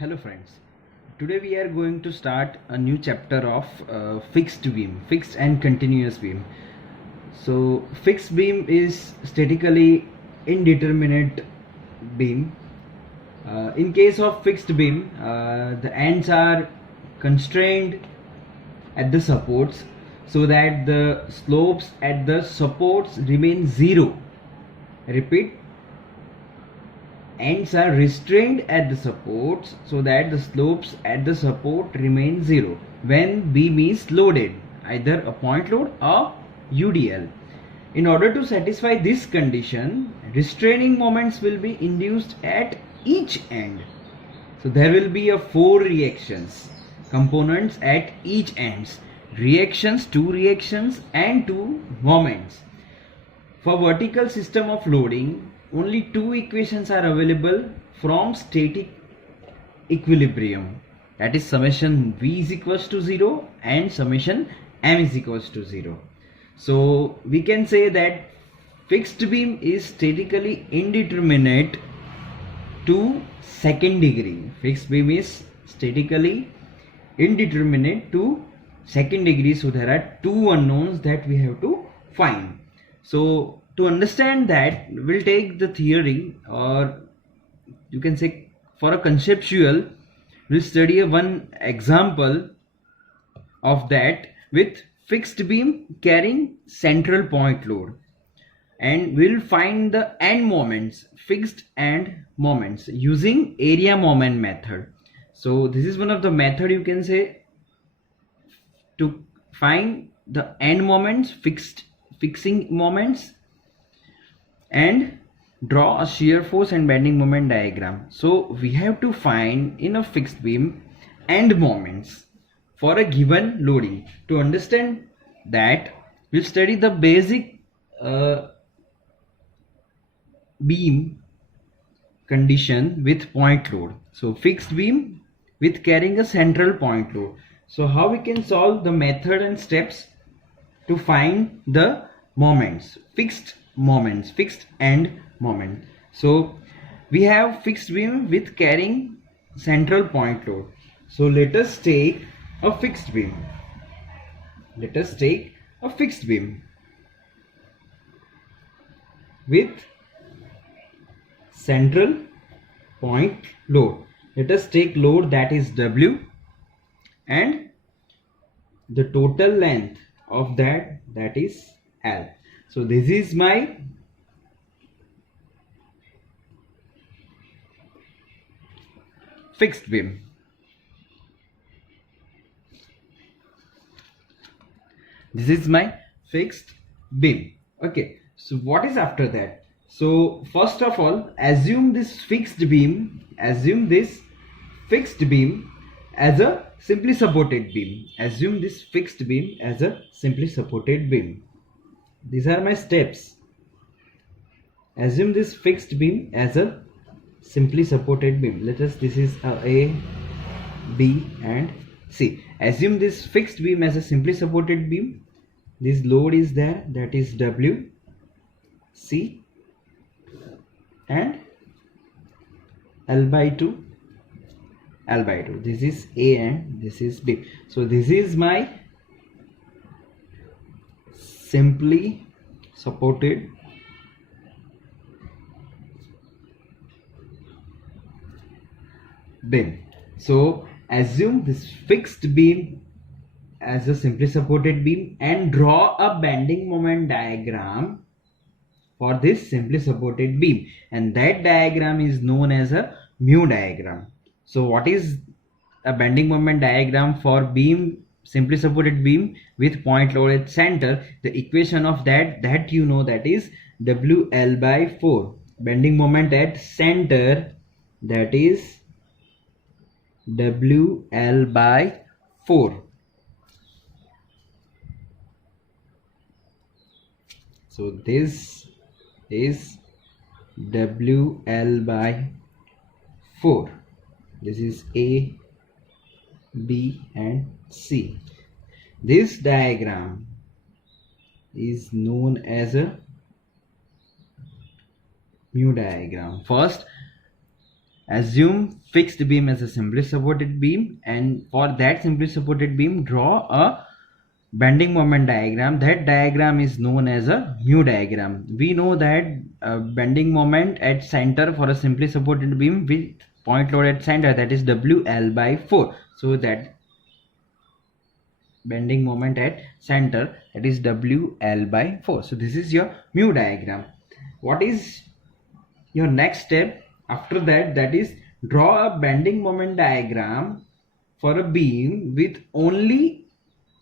Hello friends, today we are going to start a new chapter of fixed beam, fixed and continuous beam. So fixed beam is statically indeterminate beam. In case of fixed beam, the ends are constrained at the supports so that the slopes at the supports remain zero. Repeat, ends are restrained at the supports so that the slopes at the support remain zero when beam is loaded, either a point load or UDL. In order to satisfy this condition, restraining moments will be induced at each end. So there will be a 4 reactions, components at each ends, reactions, 2 reactions and 2 moments. For vertical system of loading, only 2 equations are available from static equilibrium, that is summation V is equals to 0 and summation M is equals to 0. So we can say that fixed beam is statically indeterminate to second degree. Fixed beam is statically indeterminate to second degree, so there are 2 unknowns that we have to find. So to understand that, we'll take the theory, or you can say for a conceptual, we'll study one example of that with fixed beam carrying central point load, and we'll find the end moments, fixed end moments, using area moment method. So this is one of the method, you can say, to find the end moments, fixing moments, and draw a shear force and bending moment diagram. So we have to find in a fixed beam end moments for a given loading. To understand that, we'll study the basic beam condition with point load. So fixed beam with carrying a central point load. So how we can solve the method and steps to find the moments, fixed end moment. So we have fixed beam with carrying central point load. So let us take a fixed beam. Let us take a fixed beam with central point load. Let us take load, that is W, and the total length of that is L. So this is my fixed beam. This is my fixed beam. Okay, so what is after that? So first of all, assume this fixed beam as a simply supported beam. Assume this fixed beam as a simply supported beam. These are my steps. Assume this fixed beam as a simply supported beam. This is A, B and C. Assume this fixed beam as a simply supported beam. This load is there, that is W, C and L by 2. This is A and this is B. So this is my simply supported beam. So assume this fixed beam as a simply supported beam and draw a bending moment diagram for this simply supported beam, and that diagram is known as a mu diagram. So what is a bending moment diagram for beam, simply supported beam with point load at center? The equation of that you know, that is WL by 4. Bending moment at center, that is WL by 4. So this is WL by 4. This is A, B and C. This diagram is known as a mu diagram. First, assume fixed beam as a simply supported beam, and for that simply supported beam draw a bending moment diagram. That diagram is known as a mu diagram. We know that bending moment at center for a simply supported beam with point load at center, that is WL by 4. So that bending moment at center, that is WL by 4. So this is your mu diagram. What is your next step after that? That is draw a bending moment diagram for a beam with only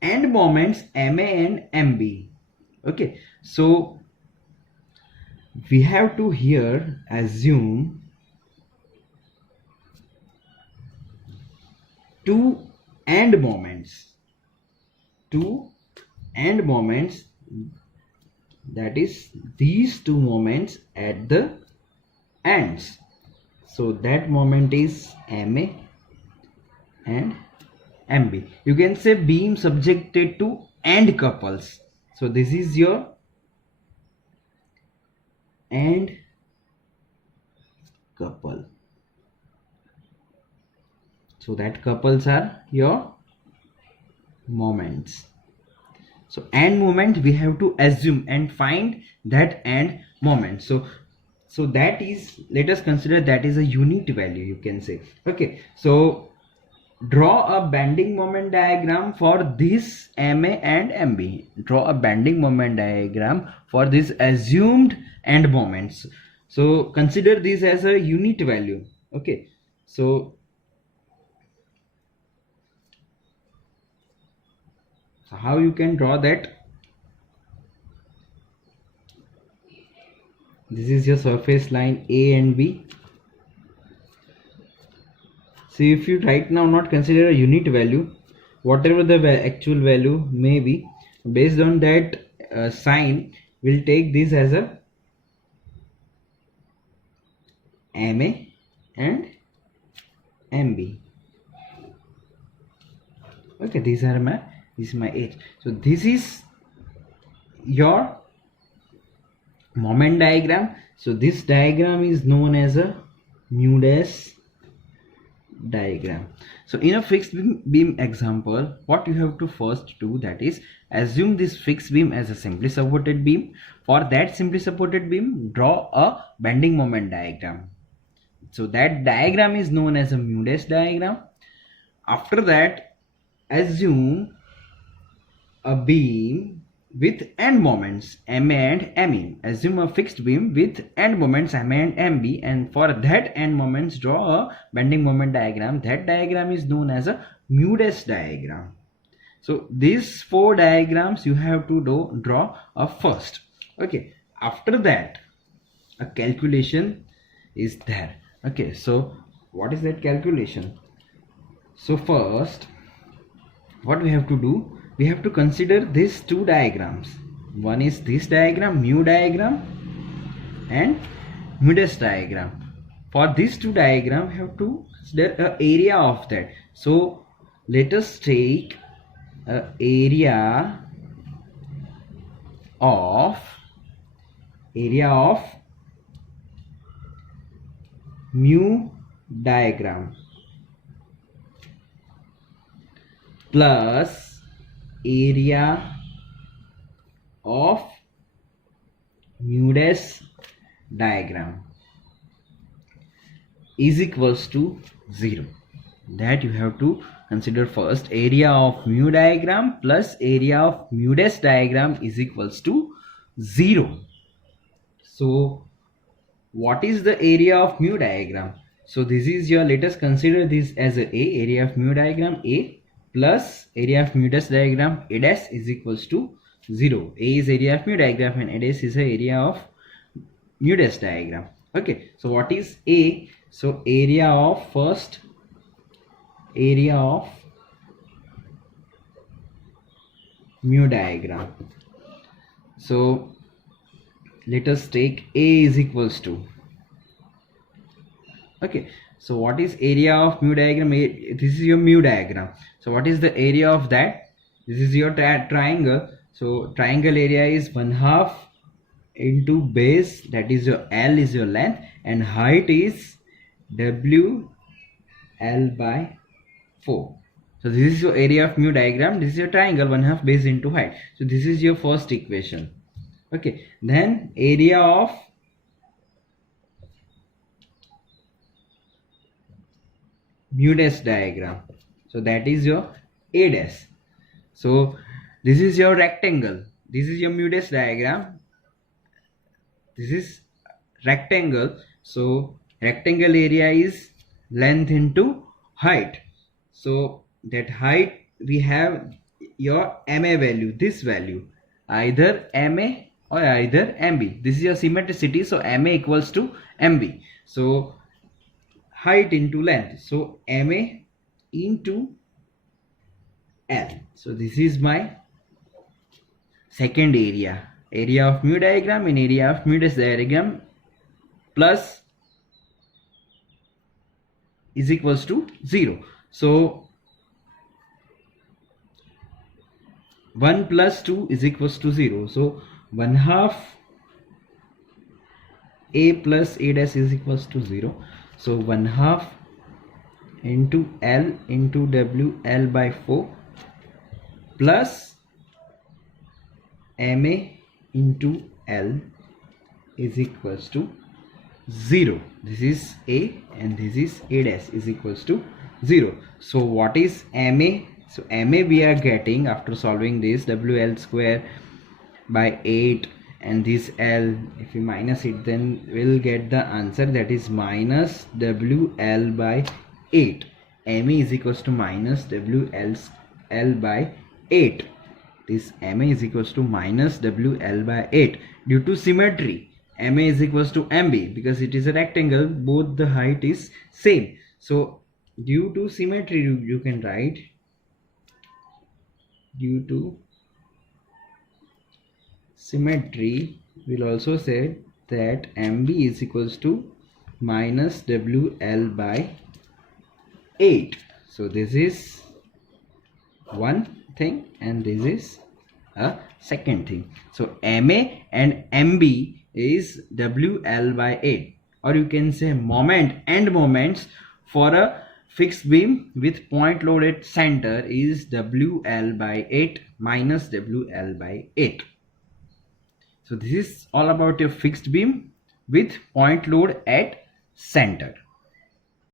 end moments MA and MB. Okay, so we have to here assume two end moments, that is these two moments at the ends. So that moment is MA and MB. You can say beam subjected to end couples. So this is your end couple. So that couples are your moments. So end moment we have to assume and find that end moment. So that is, let us consider that is a unit value, you can say. Okay, so draw a bending moment diagram for this MA and MB. Draw a bending moment diagram for this assumed end moments. So consider this as a unit value. Okay, so how you can draw that? This is your surface line A and B. So if you right now not consider a unit value, whatever the actual value may be, based on that sign, we'll take this as a MA and MB. Okay, this is my H. So this is your moment diagram. So this diagram is known as a mu dash diagram. So in a fixed beam example, what you have to first do, that is assume this fixed beam as a simply supported beam. For that simply supported beam, draw a bending moment diagram. So that diagram is known as a mu dash diagram. After that, assume a beam with end moments MA and ME. Assume a fixed beam with end moments MA and MB, and for that end moments draw a bending moment diagram. That diagram is known as a mu dash diagram. So these four diagrams you have to draw first. Okay, after that a calculation is there. Okay, so what is that calculation? So first what we have to do, we have to consider these two diagrams. One is this diagram, mu diagram, and mu dash diagram. For these two diagrams, we have to consider an area of that. So let us take an area of mu diagram plus area of mu dash diagram is equals to 0. That you have to consider first. Area of mu diagram plus area of mu dash diagram is equals to 0. So what is the area of mu diagram? So this is your, let us consider this as a area of mu diagram A plus area of mu dash diagram A dash is equals to 0. A is area of mu diagram and A dash is the area of mu dash diagram. Okay, so what is A? So area of mu diagram. So let us take A is equals to, okay, so what is area of mu diagram? This is your mu diagram. So what is the area of that? This is your triangle. So triangle area is 1/2 into base, that is your L is your length, and height is WL by 4. So this is your area of mu diagram. This is your triangle 1/2 base into height. So this is your first equation. Okay, then area of mu dash diagram. So that is your A dash. So this is your rectangle. This is your mu dash diagram. This is rectangle. So rectangle area is length into height. So that height we have your MA value, this value, either MA or either MB. This is your symmetricity. So MA equals to MB. So height into length. So MA into L. So this is my second area of mu diagram and area of mu dash diagram plus is equals to 0. So 1 plus 2 is equals to 0. So 1/2 A plus A dash is equals to 0. So 1/2 into L into WL by 4 plus MA into L is equals to 0. This is A and this is A dash is equals to 0. So what is MA? So MA we are getting after solving this WL square by 8 and this L, if we minus it then we'll get the answer, that is minus WL by 8. MA is equals to minus WL by 8. This MA is equals to minus WL by 8 due to symmetry. MA is equals to MB because it is a rectangle, both the height is same. So due to symmetry you can write due to symmetry. We'll also say that MB is equals to minus WL by 8. So this is one thing and this is a second thing. So MA and MB is WL by 8, or you can say moment and moments for a fixed beam with point load at center is WL by 8 minus WL by 8. So this is all about your fixed beam with point load at center.